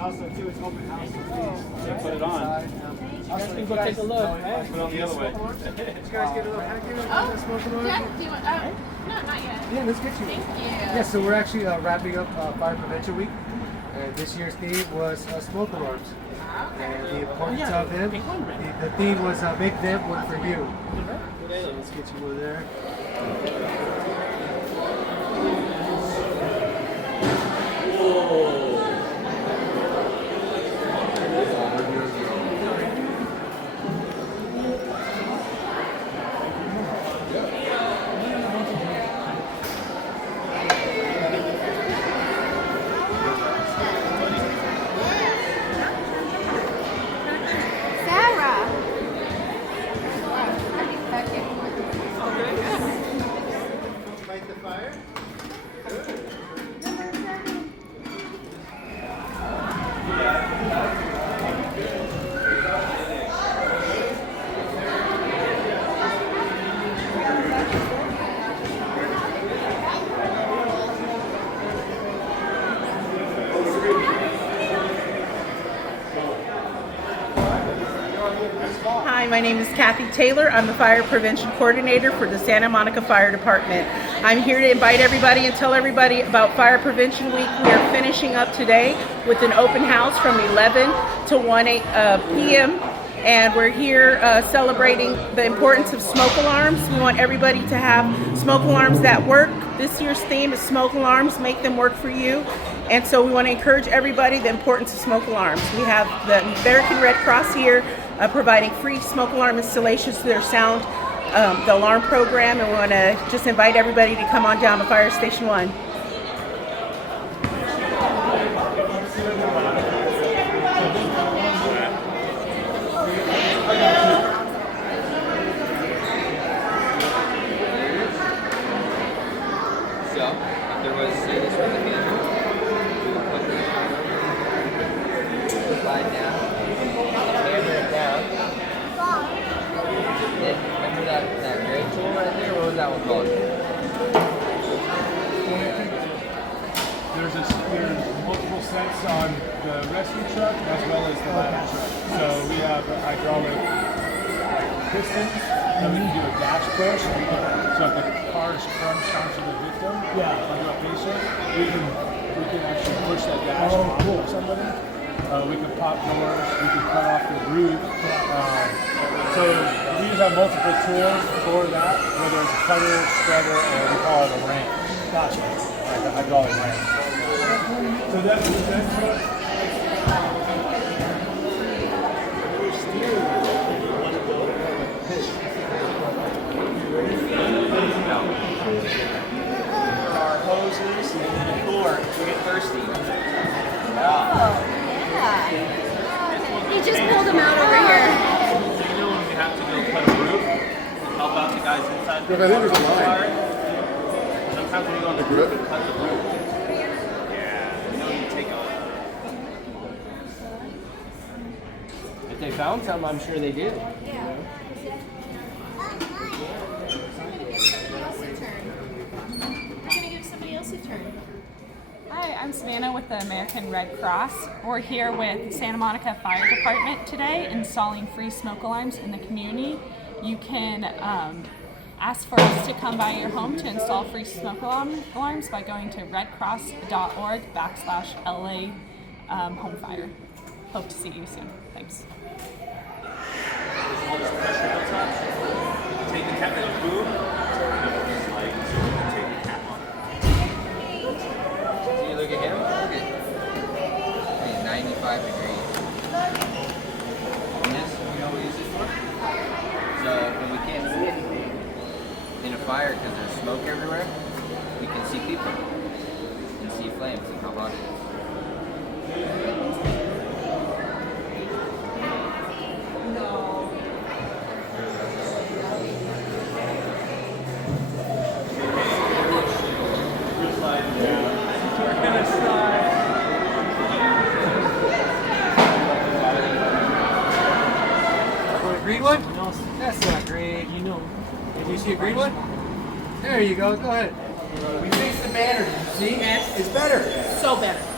Also, too, it's open house. Yeah, put it on. Also, Go take a look. Put it on the other way. Did you guys get a little hack in on the smoking alarm? Jack, do you want? No, not yet. Yeah, let's get you. Thank you. Yeah, so we're actually wrapping up Fire Prevention Week. And this year's theme was smoke alarms. And the importance of them. The theme was make them work for you. So let's get you one there. Fight the fire? Good. Hi, my name is Kathy Taylor. I'm the Fire Prevention Coordinator for the Santa Monica Fire Department. I'm here to invite everybody and tell everybody about Fire Prevention Week. We are finishing up today with an open house from 11 to 1 p.m. And we're here celebrating the importance of smoke alarms. We want everybody to have smoke alarms that work. This year's theme is smoke alarms, make them work for you. And so we want to encourage everybody the importance of smoke alarms. We have the American Red Cross here providing free smoke alarm installations to their sound, the alarm program, and we want to just invite everybody to come on down to Fire Station 1. So, if there was serious with the hand, we would put the slide down, hammer it down. Then, remember that gray tool right there? What was that one called? There's multiple sets on the rescue truck as well as the ladder truck. So we have hydraulic pistons, and we can do a dash push. So if the car is crunched onto the victim, onto a patient, we can actually push that dash onto somebody. We can pop doors, we can cut off the roof. So we have multiple tools for that, whether it's a cutter, spreader, or we call it a ramp. Gotcha. Like a hydraulic ramp. So that's what Our hoses and cord to get thirsty. He just pulled him out over here. you know when we have to go cut a roof, help out the guys inside the I think there's a line. car. Sometimes we go on the roof and cut the roof. Yeah, you know you take off. If they found some, I'm sure they do. We're gonna give somebody else a turn. Hi, I'm Savannah with the American Red Cross. We're here with Santa Monica Fire Department today installing free smoke alarms in the community. You can ask for us to come by your home to install free smoke alarms by going to redcross.org/LA homefire. Hope to see you soon. Thanks. All this pressure built up. Take the cap and boom. Like, take the cap off. See, look at him. Look at 95 degrees. And this, you know what we use this for? So when we can't see anything in a fire because there's smoke everywhere, we can see people and see flames and how hot it is. Green one? That's not green. You know. Did you see a green one? There you go. Go ahead. We fixed the banner. See? Yes. It's better. So better.